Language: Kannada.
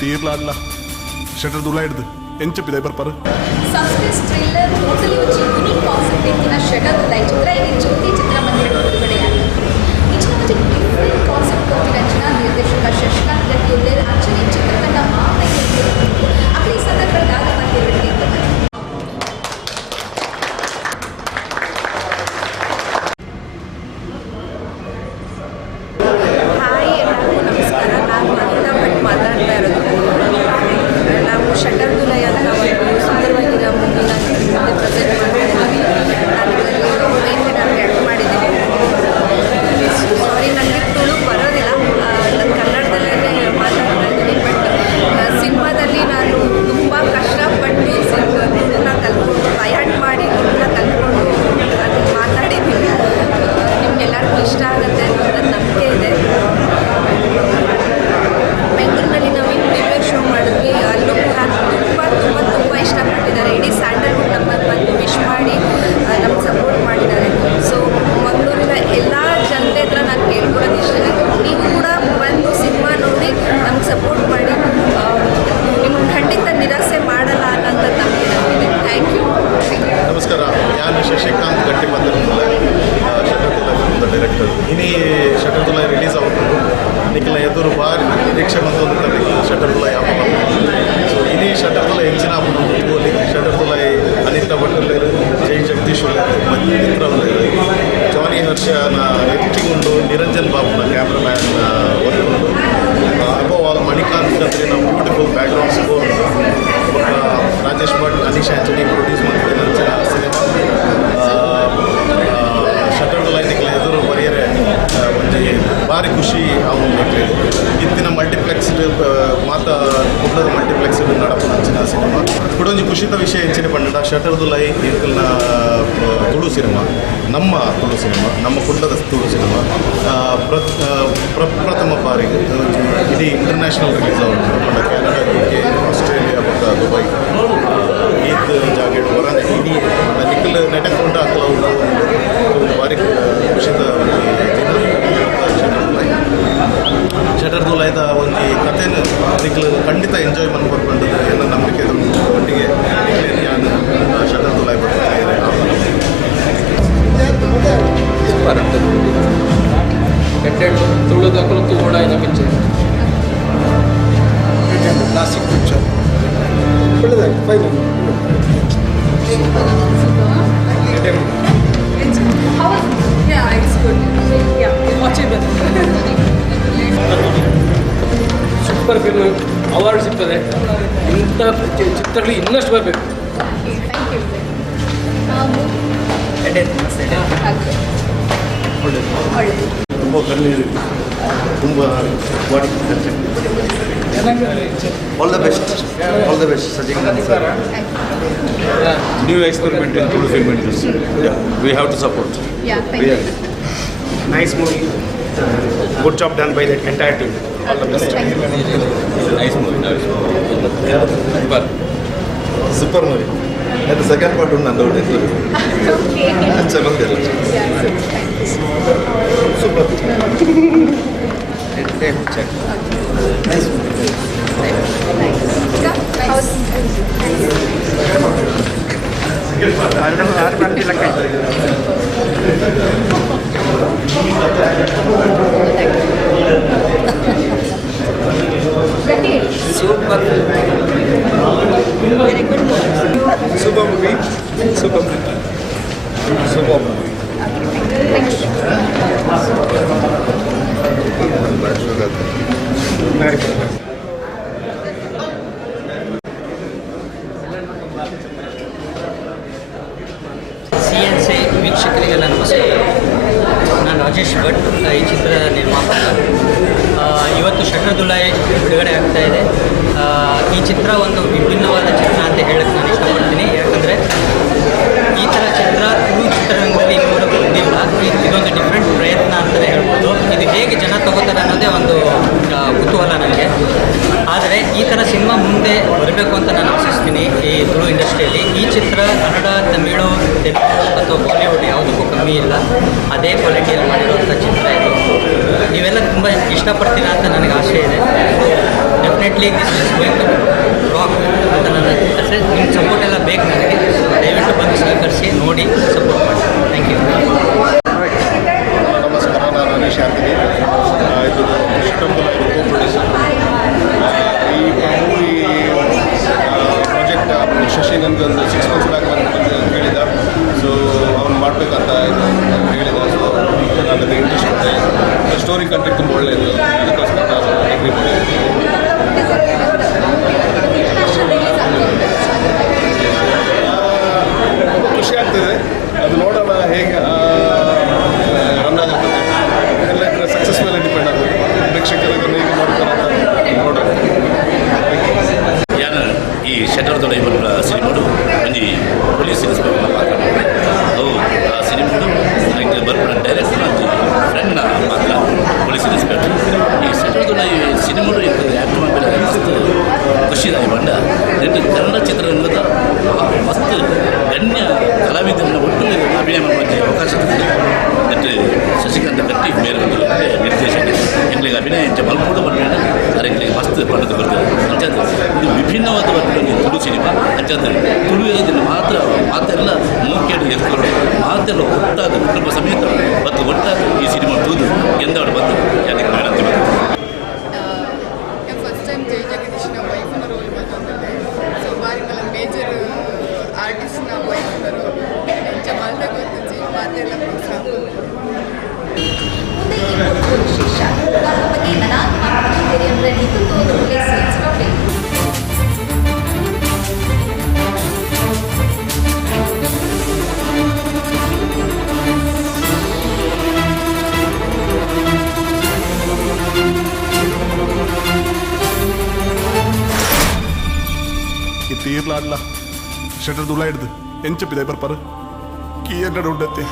తీర్లాడ్లా షటర్ దులా ಹಿಡ್ದು ಎಂಚಪ್ಪಿದೆ ಬರ್ಪಾರು ಸಸ್ಪೆನ್ಸ್ ಥ್ರಿಲ್ಲರ್ ಟೋಟಲಿ ಒಂದು ಯುನೀಕ್ ಕಾನ್ಸೆಪ್ಟ್ ಇತ್ತಿನ ಶಟರ್ ದುಲೈ ಚಿತ್ರ ಇಲ್ಲಿ ಜ್ಯೋತಿ ಚಿತ್ರಮಂದಿರ ಬಿಡುಗಡೆಯಾಗಿದೆ. ಇಚ್ಚಿನ ಒಂದು ಡಿಫ್ರೆಂಟ್ ಕಾನ್ಸೆಪ್ಟ್ ಕೊಟ್ಟಿರಂಚಿನ ನಿರ್ದೇಶಕ ಶಶಿಕಾಂತ್ ಗಟ್ಟಿ ಉಳ್ಳೇರ್ ಅಂಚನೆ ಚಿತ್ರತಂಡ ಮಾತಕ್ಕೆ ಅక్కడ ಈ ಸಂದರ್ಭದಾಗ ಬಂದಿರುತ್ತದೆ. ಹಾಯ್ ಎಲ್ಲರಿಗೂ ನಮಸ್ಕಾರ. ನಾನು ಮಹಿಳಾ ಭಟ್ ಮಾತಾಡ್ತಾ ಇರೋದು. ನಾವು ಶಟರ್ ದುಲೈ ಅಂತ ಒಂದು ಸುಂದರವಾಗಿರೋ ಮೂವಿನ ಮುಂದೆ ಪ್ರೆಸೆಂಟ್ ಮಾಡ್ತಾ ಇದ್ದೀವಿ. ನಾನು ಇದರಲ್ಲಿ ಮೇನ್ ಆ್ಯಕ್ಟ್ ಮಾಡಿದ್ದೀನಿ. ಸಾರಿ, ನನಗೆ ತುಳು ಬರೋದಿಲ್ಲ, ನಾನು ಕನ್ನಡದಲ್ಲೇ ಮಾತಾಡ್ತಾ ಇದ್ದೀನಿ. ಬಟ್ ಸಿನಿಮಾದಲ್ಲಿ ನಾನು ತುಂಬ ಕಷ್ಟಪಟ್ಟು ತುಳುನ ಕಲ್ತ್ಕೊಂಡು ಬಯಾಟ್ ಮಾಡಿ ತುಳುನ ಕಲ್ತ್ಕೊಂಡು ನಾನು ಮಾತಾಡಿದ್ದೀನಿ. ನಿಮ್ಗೆಲ್ಲರಿಗೂ ಇಷ್ಟ ಆಗುತ್ತೆ ಅನ್ನೋದು ನಂಬಿಕೆ ಇದೆ. ಬೆಂಗಳೂರಿನಲ್ಲಿ ನಾವು ಈ ಪ್ರೀಮಿಯರ್ ಶೋ ಮಾಡಿದ್ವಿ. ಅಲ್ಲೂ ಕೂಡ ತುಂಬ ಇಷ್ಟಪಟ್ಟಿದ್ದಾರೆ. ಇಡೀ ಸ್ಯಾಂಡಲ್ವುಡ್ ನಮ್ಮನ್ನು ಬಂದು ವಿಶ್ ಮಾಡಿ ನಮ್ಗೆ ಸಪೋರ್ಟ್ ಮಾಡಿದ್ದಾರೆ. ಸೊ ಮಂಗಳೂರಿನ ಎಲ್ಲ ಜನತೆ ಹತ್ರ ನಾನು ಕೇಳ್ಕೊಡೋದು ಇಷ್ಟ, ನೀವು ಕೂಡ ಬಂದು ಸಿನಿಮಾ ನೋಡಿ ನಮ್ಗೆ ಸಪೋರ್ಟ್ ಮಾಡಿ. ನಿಮ್ಗೆ ಖಂಡಿತ ನಿರಾಸೆ ಮಾಡಲ್ಲ ಅನ್ನೋಂಥ ನಂಬಿಕೆ ನಮಗಿದೆ. Thank you. ನಮಸ್ಕಾರ, ನಾನು ಶಶಿಕಾಂತ್ ಗಟ್ಟಿ ಮಾತಾಡ್ತಿಲ್ಲ, ಶಟರ್ ದುಲೈ ಫಿಲ್ಮ್ದ ಡೈರೆಕ್ಟರ್. ಇನಿ ಶಟರ್ ದುಲೈ ರಿಲೀಸ್ ಆಗ್ಬೋದು ನಿಖಿಲ ಎದುರು ಬಾರಿ ನಿರೀಕ್ಷೆ ಬಂದೊಂದು ಶಟರ್ ದುಲೈ ಆಪಲ್ಲ. ಸೊ ಇನಿ ಶಟರ್ ದುಲೈ ಹೆಂಚಿನ ಆಪನೊಂದು ಪೂಲಿ ಶಟರ್ ದುಲೈ ಅನಿತಾ ಭಟ್ ಉಳ್ಳೇರು, ಜೈ ಜಗದೀಶ್ ಉಳ್ಳೇರು, ಮಿತ್ರ ಉಳ್ಳೇರು, ಜಾನಿ ಹರ್ಷನ ಎಡಿಟಿಂಗ್ ಉಂಡು, ನಿರಂಜನ್ ಬಾಬುನ ಕ್ಯಾಮ್ರಾಮ್ಯಾನ್ ವರ್ಕ್ ಉಂಡು, ಅಬೋ ಆಲ್ ಮಣಿಕಾಂತ್ ಕತ್ರಿ ನಾವು beautiful background score Rajesh Bhat Aneesh Antony produce ಮಾಡ್ತಿದ್ದೆ ನಂಚಿನ ಸಿನಿಮಾ ಶಟರ್ ದುಲೈ ನಿಖಿಲ ಎದುರು ಬರೆಯರೆ ಒಂದು ಭಾರಿ ಖುಷಿ ಅವನು ನಿಖಿಲ ಇತ್ತಿನ ಮಲ್ಟಿಪ್ಲೆಕ್ಸ್ ಮಾತ ಕುಡ್ಲದ ಮಲ್ಟಿಪ್ಲೆಕ್ಸ್ ನಡಪು ನಂಚಿನ ಸಿನಿಮಾ ಕೂಡ ಒಂದು ಖುಷಿತ ವಿಷಯ ಹೆಚ್ಚಿನ ಪಂಡ ಶಟರ್ ದುಲೈ ಇರ್ಕಲ್ನ ತುಳು ಸಿನಿಮಾ, ನಮ್ಮ ತುಳು ಸಿನಿಮಾ, ನಮ್ಮ ಕುಡ್ಲದ ತುಳು ಸಿನಿಮಾ ಪ್ರಪ್ರಥಮ ಬಾರಿಗೆ ಇಡೀ ಇಂಟರ್ನ್ಯಾಷನಲ್ ರಿಲೀಸ್ ಆಗುತ್ತೆ. ಕೆನಡಾ, UK, ಆಸ್ಟ್ರೇಲಿಯಾ ಮತ್ತು ದುಬೈ ಈದ್ ಜಾಗೆ ಹೊರ ಇಡೀ ನಿಖಿಲ್ ನೆಟಕೊಂಡು ಹಾಕಲು ಒಂದು ಭಾರಿ ಖುಷಿದ ದಿನ ಶಟರ್ ದುಲೈದ ಒಂದು ಕಥೆನ ನಿಖಿಲ್ ಖಂಡಿತ ಎಂಜಾಯ್ ಮಾಡ್ಕೊಂಡು ಏನೋ ನಂಬಿಕೆ ಒಟ್ಟಿಗೆ ನಾನು ಶಟರ್ ದುಲೈ ಬರ್ತಾರೆ. ಕಂಟೆಂಟ್ ತುಳುದಕ್ಕೂ ಓಡಾಯಿನ ಪಿಕ್ಚರ್ ಕ್ಲಾಸಿಕ್ ಪಿಕ್ಚರ್ ಒಳ್ಳೆದಾಗಿ ಫೈನಲ್ ಸೂಪರ್ ಫಿಲ್ಮ್ ಅವಾರ್ಡ್ ಸಿಗ್ತದೆ. ಇಂಥ ಚಿತ್ರಗಳು ಇನ್ನಷ್ಟು ಬರಬೇಕು. ತುಂಬ ಕಣ್ಣೀರು, ತುಂಬ ಬಾಡಿ ಆಲ್ ದ ಬೆಸ್ಟ್ ಸಜಿಂಗ್ sir. New experiment in Tulu film industry. Yeah, we have to support. Yeah, thank you. Nice movie. Good job done by the entire team. All the best. Nice movie. Super. Super movie. ಅದು ಸೆಕೆಂಡ್ ಪಾರ್ಟ್ ಉಂಟು ನಂದು Okay. ಚೆನ್ನಾಗಿಲ್ಲ. Super. Check. Nice. Super very good movie. Super movie. Super movie. Super movie. CNC ವೀಕ್ಷಕರಿಗೆಲ್ಲ ನಮಸ್ಕಾರ. ನಾನು ರಾಜೇಶ್ ಭಟ್, ಈ ಚಿತ್ರದ ನಿರ್ಮಾಪಕ. ಇವತ್ತು ಶಟರ್ ದುಲೈ ಬಿಡುಗಡೆ ಆಗ್ತಾ ಇದೆ. ಈ ಚಿತ್ರ ಒಂದು ವಿಭಿನ್ನವಾದ ಚಿತ್ರ ಅಂತ ಹೇಳಕ್ಕೆ ನಾನು ಇಷ್ಟಪಡ್ತೀನಿ. ಯಾಕಂದರೆ ಈ ಥರ ಚಿತ್ರ ತುಳು ಚಿತ್ರರಂಗದಲ್ಲಿ ಇನ್ನೂರು ಬಂದಿಲ್ಲ. ಇದೊಂದು ಡಿಫ್ರೆಂಟ್ ಪ್ರಯತ್ನ ಅಂತಲೇ ಹೇಳ್ಬೋದು. ಇದು ಹೇಗೆ ಜನ ತಗೋತಾರೆ ಅನ್ನೋದೇ ಒಂದು ಕುತೂಹಲ ನನಗೆ. ಆದರೆ ಈ ಥರ ಸಿನಿಮಾ ಮುಂದೆ ಬರಬೇಕು ಅಂತ ನಾನು ಆಶಿಸ್ತೀನಿ. ಈ ತುಳು ಇಂಡಸ್ಟ್ರಿಯಲ್ಲಿ ಈ ಚಿತ್ರ ಕನ್ನಡ, ತಮಿಳು, ತೆಲುಗು ಅಥವಾ ಬಾಲಿವುಡ್ ಯಾವುದಕ್ಕೂ ಕಮ್ಮಿ ಇಲ್ಲ. ಅದೇ ಕ್ವಾಲಿಟಿಯಲ್ಲಿ ಮಾಡಿರುವಂಥ ಚಿತ್ರ ಇದು. ನೀವೆಲ್ಲ ತುಂಬ ಇಷ್ಟಪಡ್ತೀರಾ ಅಂತ ನನಗೆ ಆಸೆ ಇದೆ. Definitely definitely this is going to rock ಅಂತ ನನ್ನ ನಿಮ್ಮ ಸಪೋರ್ಟ್ ಎಲ್ಲ ಬೇಕು ನನಗೆ. ದಯವಿಟ್ಟು ಬಂದು ಸಹಕರಿಸಿ ನೋಡಿ ಸಪೋರ್ಟ್ ಮಾಡಿ. Thank you. ನಮಸ್ಕಾರ, ನಾನು ಅನೀಶ್ ಅಂತೀನಿ. ಇದು ಶಟರ್ದುಲೈ ಕೋ ಪ್ರೊಡ್ಯೂಸರ್. ಈ ಮೂವಿ ಪ್ರಾಜೆಕ್ಟ್ ಶಶಿ ನನಗೊಂದು 6 months ಬ್ಯಾಕ್ ಬಂದು ಹೇಳಿದ. ಸೊ ಅವ್ನು ಮಾಡಬೇಕಂತ ಹೇಳಿದ. ಸೊ ನನಗೆ ಇಂಟ್ರೆಸ್ಟ್ ಇದೆ. ಸ್ಟೋರಿ ಕಂಟೆಂಟ್ ತುಂಬ ಒಳ್ಳೆಯದು, ಅದಕ್ಕೋಸ್ಕರ ನಾನು ಅಗ್ರಿ ಮಾಡಿದ್ದೆ. ಇಂಟರ್ನ್ಯಾಷನಲ್ ರಿಲೀಸ್ ಆಗ್ತಿದೆ. ಖುಷಿ ಆಗ್ತದೆ, ಅದು ನೋಡೋಣ ಹೇಗೆ ರನ್ ಆಗುತ್ತೆ. ಎಲ್ಲ ಸಕ್ಸಸ್ ಮೇಲೆ ಡಿಪೆಂಡ್ ಆಗುತ್ತೆ. ಪ್ರೇಕ್ಷಕರಿಗೆ ಹೇಗೆ ನೋಡ್ತಾರೆ ಅಂತ ನೋಡೋಣ. ಯಾನು ಈ ಶಟರ್ದುಲೈ ಬರುವ ಸಿನಿಮಾಡು ಒಂಜಿ ಪೊಲೀಸ್ ಇನ್ಸ್ಪೆಕ್ಟರ್ ಪಾತ್ರ ಅವು ಆ ಸಿನಿಮಾಡು ನನಗೆ ಬರ್ಪಡ ಡೈರೆಕ್ಟರ್ ಒಂಜಿ ಫ್ರೆಂಡ್ನ ಪಾತ್ರ ಪೊಲೀಸ್ ಇನ್ಸ್ಪೆಕ್ಟರ್. ಈ ಶಟರ್ದುಲೈ ಸಿನಿಮಾಡು ಆ್ಯಕ್ಟ್ ಮಾಡಿದ ಮಸ್ತ್ ಖುಷಿದಾಯಿ ಬಂಡ ನೆಟ್ಟು ಕನ್ನಡ ಚಿತ್ರರಂಗದ ಮಸ್ತ್ ಗಣ್ಯ ಕಲಾವಿದರನ್ನ ಒಟ್ಟು ಅಭಿನಯ ಮಾಡುವ ಅವಕಾಶ ಸಿಕ್ಕಿದೆ. ನೆಟ್ಟು ಶಶಿಕಾಂತ್ ಗಟ್ಟಿ ಬೇರೆ ಒಂದು ನಿರ್ದೇಶಕ ಎಂಗ್ಲಿಗೆ ಅಭಿನಯ ಇಂಚ ಮಲ್ಪೋಡು ಬಂದ ಅರೆಗ್ಲಿಗೆ ಮಸ್ತ್ ಪಡೆದು ಬರ್ತದೆ. ಅಂಚಂದ್ರೆ ಇದು ವಿಭಿನ್ನವಾದ ಒಂದು ತುಳು ಸಿನಿಮಾ. ಅಂಚಂದ್ರೆ ತುಳು ಇರೋದನ್ನು ಮಾತೆಲ್ಲ ಮೂಕೆಡು ಎತ್ಕೊಂಡು ಮಾತೆಲ್ಲ ಒಟ್ಟಾದ ಕುಟುಂಬ ಸಮೇತ ಮತ್ತು ಒಟ್ಟಾದ ಈ ಸಿನಿಮಾ ತೂದು ಎಂದವಳು ಬಂದು ಯಾಕೆ ಮೇಡಂತ ಫಸ್ಟ್ ಟೈಮ್ ಜೈ ಜಗದೀಶ್ನ ವೈಫ್ನ ರೋಲ್ ಬಂದಿದ್ದೆ. ಸೊ ಬಾರಿ ಮಲ್ಲ ಮೇಜರ್ ಆರ್ಟಿಸ್ಟ್ನ ವೈಫ್ನ ರೋಲ್ ಎಂಚ ಮಲ್ದ ಗೊತ್ತಿಸಿ ಮಾತೆಲ್ಲ ಪ್ರೋತ್ಸಾಹ. ಮುಂದೆ ಈ ಒಂದು ವಿಶೇಷ ಅದ್ರ ಬಗ್ಗೆ ನಾನು ಮಾತಾಡ್ತಿದ್ದೇನೆ ಅಂದರೆ ಇದು ಒಂದು ಒಳ್ಳೆಯ ಸೇಲ್ಸ್ ಬಗ್ಗೆ. ಈ ತೀರ್ಲಾಡ್ಲ ಶಟರ್ದುಲೈ ಹಿಡ್ದು ಎಂಚ ಪಿದೆ ಬರ್ಪಾರು ಕೀ ಎಂಡ ಉಂಡತ್ತೆ